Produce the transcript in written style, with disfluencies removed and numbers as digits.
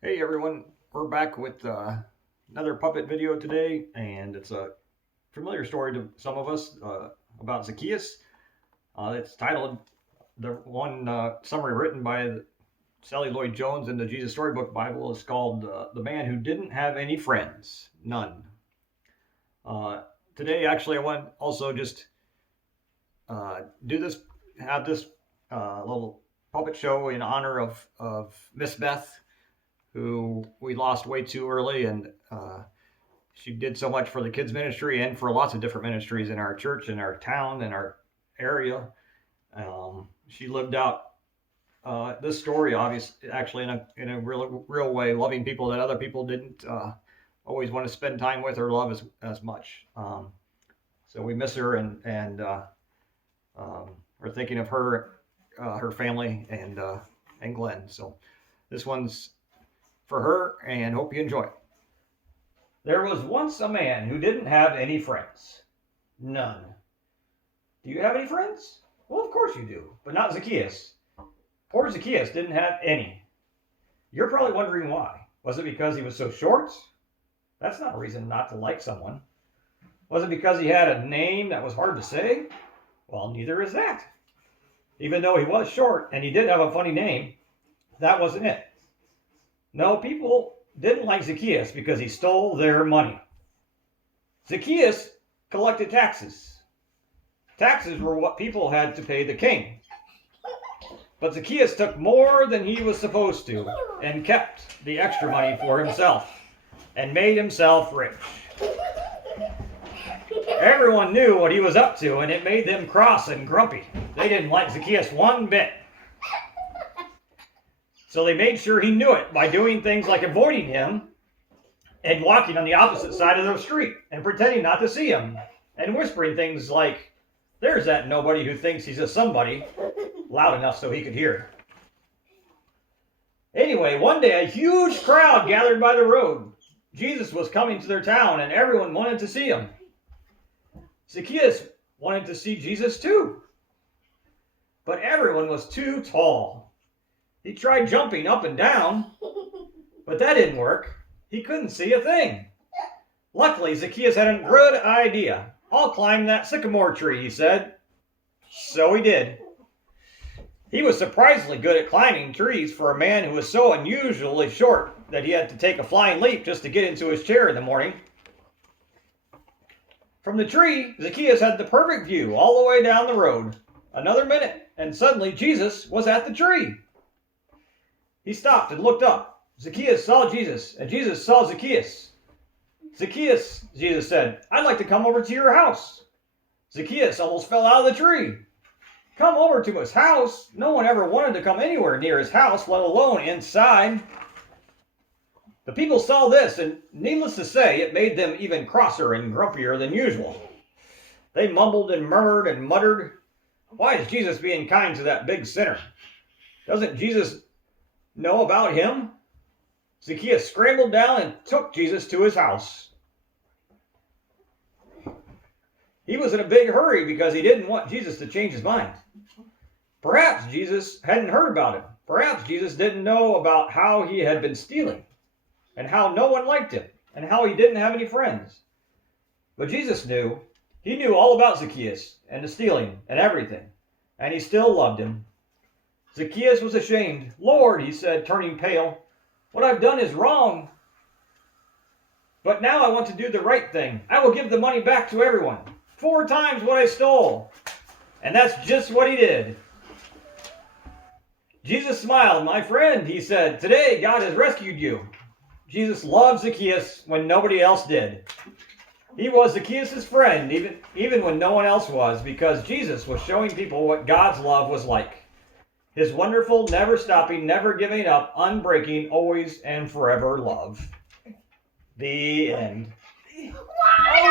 Hey everyone, we're back with another puppet video today, and it's a familiar story to some of us about Zacchaeus. It's titled, the one summary written by Sally Lloyd Jones in the Jesus Storybook Bible is called The Man Who Didn't Have Any Friends, None. Uh, Today, actually, I want to also just have this little puppet show in honor of Miss Beth, who we lost way too early, and she did so much for the kids ministry and for lots of different ministries in our church, in our town, in our area. She lived out this story, obviously, actually in a real way, loving people that other people didn't always want to spend time with or love as much. So we miss her, and we're thinking of her family, and Glenn. So this one's for her, and hope you enjoy. There was once a man who didn't have any friends. None. Do you have any friends? Well, of course you do, but not Zacchaeus. Poor Zacchaeus didn't have any. You're probably wondering why. Was it because he was so short? That's not a reason not to like someone. Was it because he had a name that was hard to say? Well, neither is that. Even though he was short and he did have a funny name, that wasn't it. No, people didn't like Zacchaeus because he stole their money. Zacchaeus collected taxes. Taxes were what people had to pay the king. But Zacchaeus took more than he was supposed to and kept the extra money for himself and made himself rich. Everyone knew what he was up to, and it made them cross and grumpy. They didn't like Zacchaeus one bit. So they made sure he knew it by doing things like avoiding him and walking on the opposite side of the street and pretending not to see him and whispering things like, "There's that nobody who thinks he's a somebody," loud enough so he could hear. Anyway, one day a huge crowd gathered by the road. Jesus was coming to their town, and everyone wanted to see him. Zacchaeus wanted to see Jesus too, but everyone was too tall. He tried jumping up and down, but that didn't work. He couldn't see a thing. Luckily, Zacchaeus had a good idea. "I'll climb that sycamore tree," he said. So he did. He was surprisingly good at climbing trees for a man who was so unusually short that he had to take a flying leap just to get into his chair in the morning. From the tree, Zacchaeus had the perfect view all the way down the road. Another minute, and suddenly Jesus was at the tree. He stopped and looked up. Zacchaeus saw Jesus, and Jesus saw Zacchaeus. "Zacchaeus," Jesus said, "I'd like to come over to your house." Zacchaeus almost fell out of the tree. Come over to his house? No one ever wanted to come anywhere near his house, let alone inside. The people saw this, and needless to say, it made them even crosser and grumpier than usual. They mumbled and murmured and muttered, "Why is Jesus being kind to that big sinner? Doesn't Jesus know about him?" Zacchaeus scrambled down and took Jesus to his house. He was in a big hurry because he didn't want Jesus to change his mind. Perhaps Jesus hadn't heard about him. Perhaps Jesus didn't know about how he had been stealing and how no one liked him and how he didn't have any friends. But Jesus knew. He knew all about Zacchaeus and the stealing and everything, and he still loved him. Zacchaeus was ashamed. "Lord," he said, turning pale, "what I've done is wrong. But now I want to do the right thing. I will give the money back to everyone, 4 times what I stole." And that's just what he did. Jesus smiled. "My friend," he said, "today God has rescued you." Jesus loved Zacchaeus when nobody else did. He was Zacchaeus' friend even when no one else was, because Jesus was showing people what God's love was like. His wonderful, never stopping, never giving up, unbreaking, always and forever love. The end.